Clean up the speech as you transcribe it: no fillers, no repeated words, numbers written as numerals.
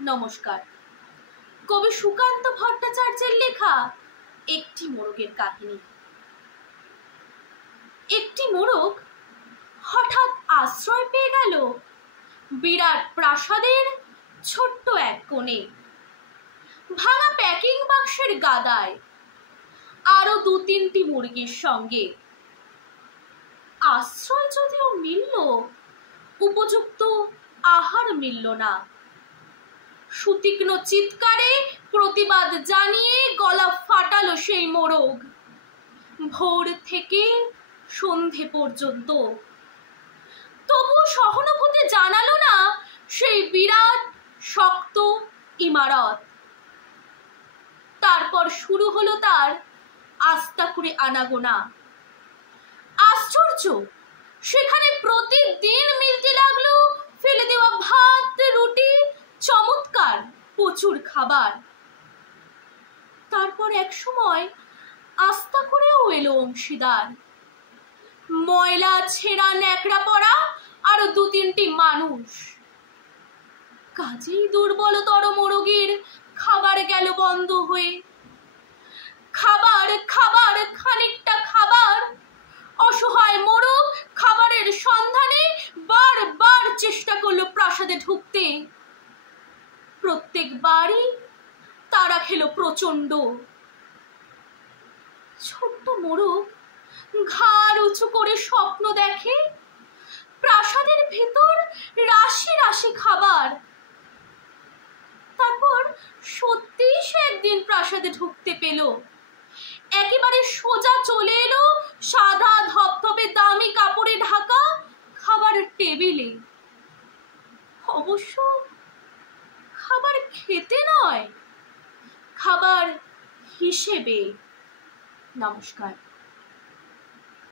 নমস্কার। কবি সুকান্ত ভট্টাচার্যের লেখা একটি মোরগের কাহিনী। একটি মোরগ হঠাৎ আশ্রয় পেয়ে গেল বিরাট প্রাসাদের ছোট্ট এক কোণে, ভাঙা প্যাকিং বাক্সের গাদায়, আরো 2-3টি মুরগির সঙ্গে। আশ্রয় যদিও মিলল, উপযুক্ত আহার মিলল না। সুতীক্ষ্ণ চিৎকারে প্রতিবাদ জানিয়ে গলা ফাটালো সেই মোরগ। ভোর থেকে সন্ধে পর্যন্ত তবুও সহানুভূতি জানালো না সেই বিরাট শক্ত ইমারত। তারপর শুরু হলো তার আস্তাকুড়ে আনাগোনা। আশ্চর্য, সেখানে প্রতিদিন মিলতে লাগলো ফেলে দেওয়া ভাত, রুটি, চমৎকার প্রচুর খাবার। তারপর এক সময় আস্থা করেও এলো অংশীদার, ময়লা ছেঁড়া ন্যাকড়া পড়া আরো 2-3টি মানুষ। কাজেই দুর্বলতর মোরগের খাবার গেল বন্ধ হয়ে। খাবার খাবার খানিকটা খাবার। অসহায় মোরগ খাবারের সন্ধানে বারবার চেষ্টা করলো প্রাসাদে ঢুকতে। প্রত্যেকবারই তারা খেলো প্রচন্ড। ছোট্ট মোরগ ঘাড় উঁচু করে স্বপ্ন দেখে প্রাসাদের ভেতর রাশি রাশি খাবার। তারপর সত্যিই সে একদিন প্রাসাদে ঢুকতে পেল। একেবারে সোজা চলে এলো সাদা ধপধপে দামি কাপড়ে ঢাকা খাবারের টেবিলে। অবশ্য খাবার খেতে নয়, খাবার হিসেবে। নমস্কার।